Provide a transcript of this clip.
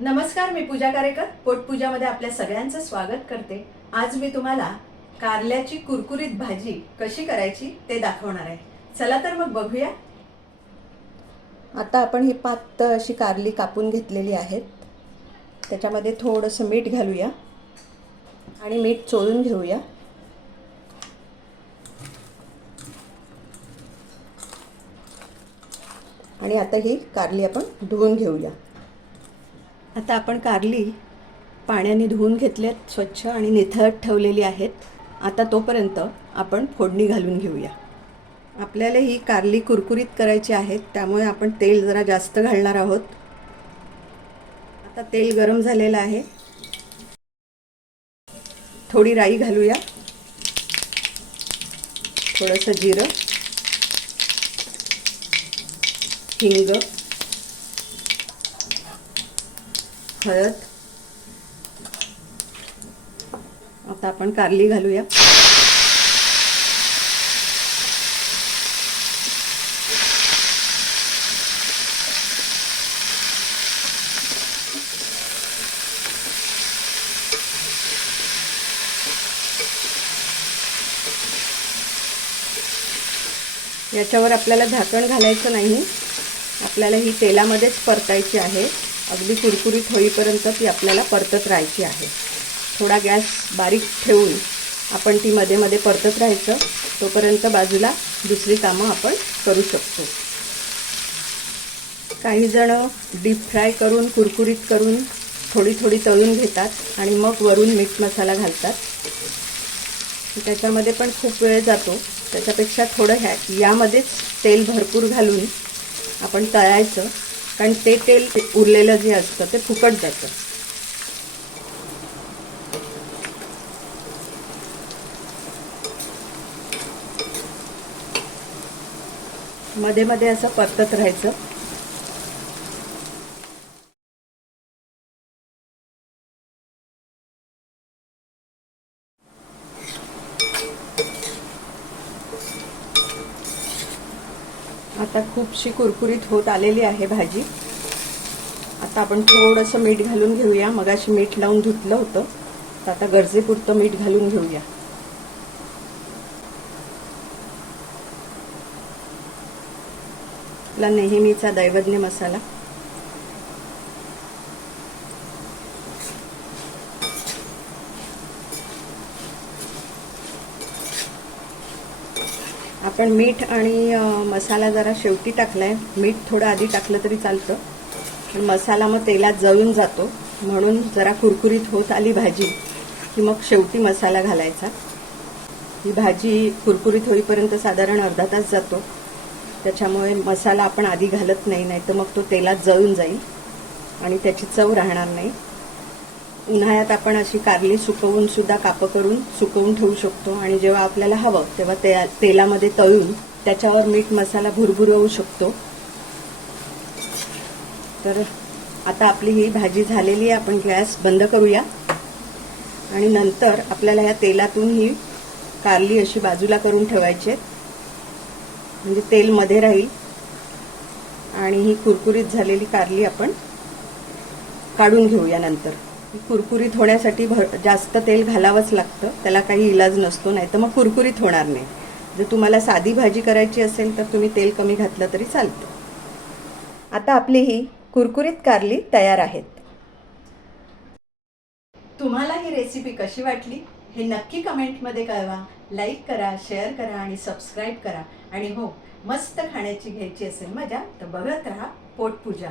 नमस्कार, मी पूजा कारेकर पोटपूजामध्ये आपल्या सगळ्यांचं स्वागत करते। आज मी तुम्हाला कारल्याची कुरकुरीत भाजी कशी करायची ते दाखवणार आहे। चला तर मग बघूया। आता आपण ही पातळ अशी कारली कापून घेतलेली आहेत। त्याच्यामध्ये थोडंसं मीठ घालूया आणि मीठ चोळून घेऊया। आणि आता ही कारली आपण धुवून घेऊया। आता आपण कारली पाण्याने धुवून घेतल्यात स्वच्छ आणि निथळत ठेवलेली आहेत। आता तोपर्यंत आपण फोडणी घालून घेऊया। आपल्याला ही कारली कुरकुरीत करायची आहे, त्यामुळे आपण तेल जरा जास्त घालणार आहोत। आता तेल गरम झालेलं आहे। थोडी राई घालूया, थोडंसं जिरं, हिंग, हळद। आता आपण कारली घालूया। याच्यावर आपल्याला झाकण घालायचं नाही, आपल्याला ही तेलामध्येच परतायची आहे। अगदी कुरकुरीत होईपर्यंत ती आपल्याला परतत राहायची आहे। थोडा गॅस बारीक ठेवून आपण ती मध्ये मध्ये परतत राहायचं, तोपर्यंत बाजूला दुसरी कामं आपण करू शकतो। काही जण डीप फ्राय करून कुरकुरीत करून थोडी थोडी तळून घेतात आणि मग वरून मीठ मसाला घालतात। त्याच्यामध्ये पण खूप वेळ जातो। त्याच्यापेक्षा थोडं यामध्येच तेल भरपूर घालून आपण तळायचं, कारण ते तेल उरलेलं जे असतं ते फुकट जातं। मध्ये मध्ये असं परतत राहायचं। आता खूपशी कुरकुरीत होत आलेली आहे भाजी। आता आपण थोडंसं मीठ घालून घेऊया। मगाशी मीठ लावून धुतलं होतं, तर आता गरजेपुरतं मीठ घालून घेऊया। आपला नेहमीचा दैवज्ञ मसाला, आपण मीठ आणि मसाला जरा शेवटी टाकलाय। मीठ थोडं आधी टाकलं तरी चालतं, पण मसाला मग तेलात जळून जातो, म्हणून जरा कुरकुरीत होत आली भाजी की मग शेवटी मसाला घालायचा। ही भाजी कुरकुरीत होईपर्यंत साधारण अर्धा तास जातो, त्याच्यामुळे मसाला आपण आधी घालत नाही, नाहीतर मग तो तेलात जळून जाईल आणि त्याची चव राहणार नाही। उन्हाळ्यात आपण अशी कारली सुकवून सुद्धा कापं करून सुकवून ठेवू शकतो आणि जेव्हा आपल्याला हवं तेव्हा तेलामध्ये तळून त्याच्यावर मीठ मसाला भुरभुरवू शकतो। तर आता आपली ही भाजी झालेली आहे। आपण गॅस बंद करूया आणि नंतर आपल्याला या तेलातून ही कारली अशी बाजूला करून ठेवायची, म्हणजे तेल मध्ये राहील आणि ही कुरकुरीत झालेली कारली आपण काढून घेऊया। नंतर कुरकुरीत होण्यासाठी जास्त तेल घालावंच लागतं, त्याला काही इलाज नसतो, नाही तर मग कुरकुरीत होणार नाही। जर तुम्हाला साधी भाजी करायची असेल तर तुम्ही तेल कमी घातलं तरी चालतं। आता आपली ही कुरकुरीत कारली तयार आहेत। तुम्हाला ही रेसिपी कशी वाटली हे नक्की कमेंटमध्ये कळवा। लाईक करा, शेअर करा आणि सबस्क्राईब करा। आणि हो, मस्त खाण्याची घ्यायची असेल मजा तर बघत राहा पोटपूजा।